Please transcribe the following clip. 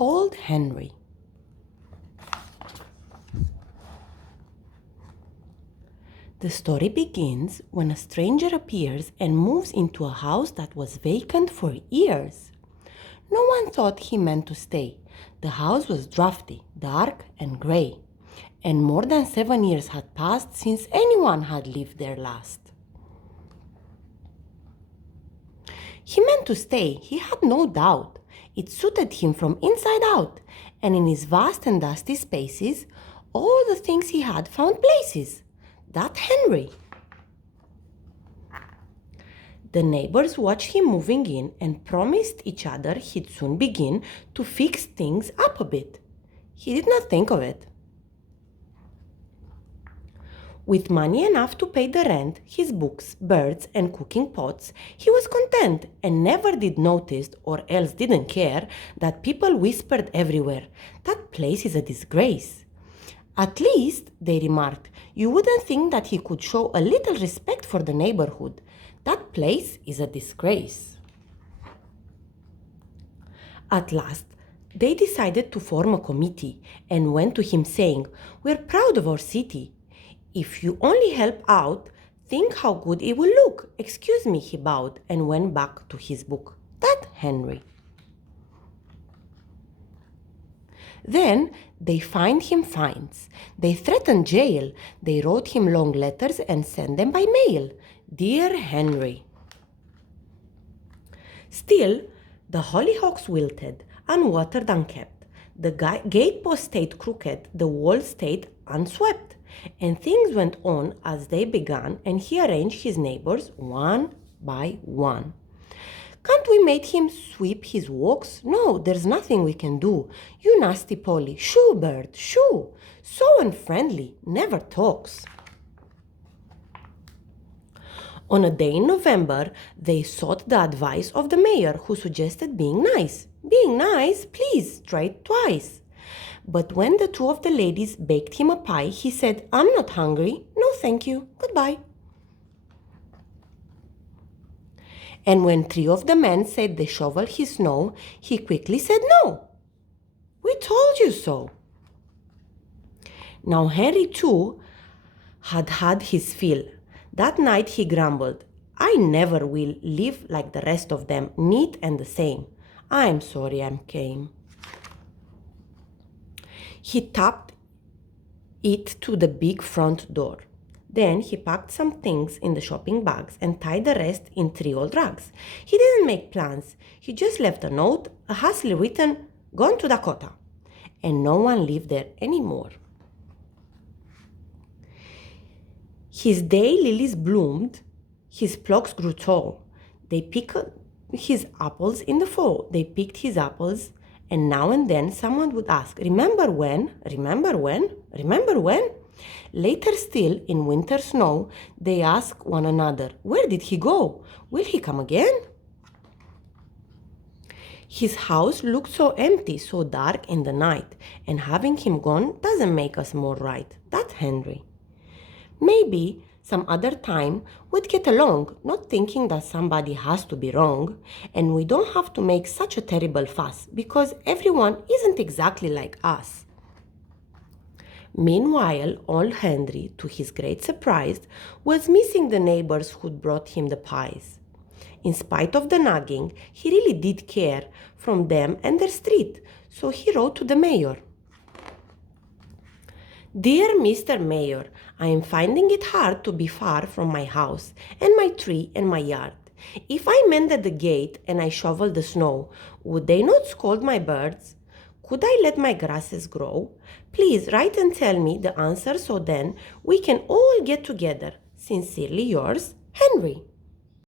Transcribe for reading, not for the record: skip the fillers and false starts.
Old Henry. The story begins when a stranger appears and moves into a house that was vacant for years. No one thought he meant to stay. The house was drafty, dark, and grey, and more than 7 years had passed since anyone had lived there last. He meant to stay, he had no doubt. It suited him from inside out, and in his vast and dusty spaces, all the things he had found places. That Henry. The neighbors watched him moving in and promised each other he'd soon begin to fix things up a bit. He did not think of it. With money enough to pay the rent, his books, birds, and cooking pots, he was content and never did notice, or else didn't care, that people whispered everywhere, "That place is a disgrace." At least, they remarked, you wouldn't think that he could show a little respect for the neighborhood. That place is a disgrace. At last, they decided to form a committee and went to him saying, "We're proud of our city. If you only help out, think how good it will look." "Excuse me," he bowed and went back to his book. That Henry. Then they fined him fines. They threatened jail. They wrote him long letters and sent them by mail. Dear Henry. Still, the hollyhocks wilted, unwatered, unkept. The gatepost stayed crooked, the walls stayed unswept. And things went on as they began, and he arranged his neighbors one by one. "Can't we make him sweep his walks?" "No, there's nothing we can do." "You nasty Polly." "Shoo, Bird, shoo." So unfriendly, never talks. On a day in November, they sought the advice of the mayor, who suggested being nice. "Being nice? Please, try it twice." But when the two of the ladies baked him a pie, he said, "I'm not hungry. No, thank you. Goodbye." And when 3 of the men said they shoveled his snow, he quickly said, "No, we told you so." Now Henry too had had his fill. That night he grumbled, "I never will live like the rest of them, neat and the same. I'm sorry I came." He tapped it to the big front door. Then he packed some things in the shopping bags and tied the rest in 3 old rugs. He didn't make plans. He just left a note, a hastily written, "Gone to Dakota." And no one lived there anymore. His daylilies bloomed, his phlox grew tall. They picked his apples in the fall. They picked his apples, and now and then someone would ask, "Remember when? Remember when? Remember when?" Later still, in winter snow, they ask one another, "Where did he go? Will he come again?" His house looked so empty, so dark in the night, and having him gone doesn't make us more right. That Henry. Maybe some other time we'd get along, not thinking that somebody has to be wrong, and we don't have to make such a terrible fuss, because everyone isn't exactly like us. Meanwhile, old Henry, to his great surprise, was missing the neighbors who'd brought him the pies. In spite of the nagging, he really did care from them and their street, so he wrote to the mayor. "Dear Mr. Mayor, I am finding it hard to be far from my house and my tree and my yard. If I mended the gate and I shoveled the snow, would they not scold my birds? Could I let my grasses grow? Please write and tell me the answer so then we can all get together. Sincerely yours, Henry."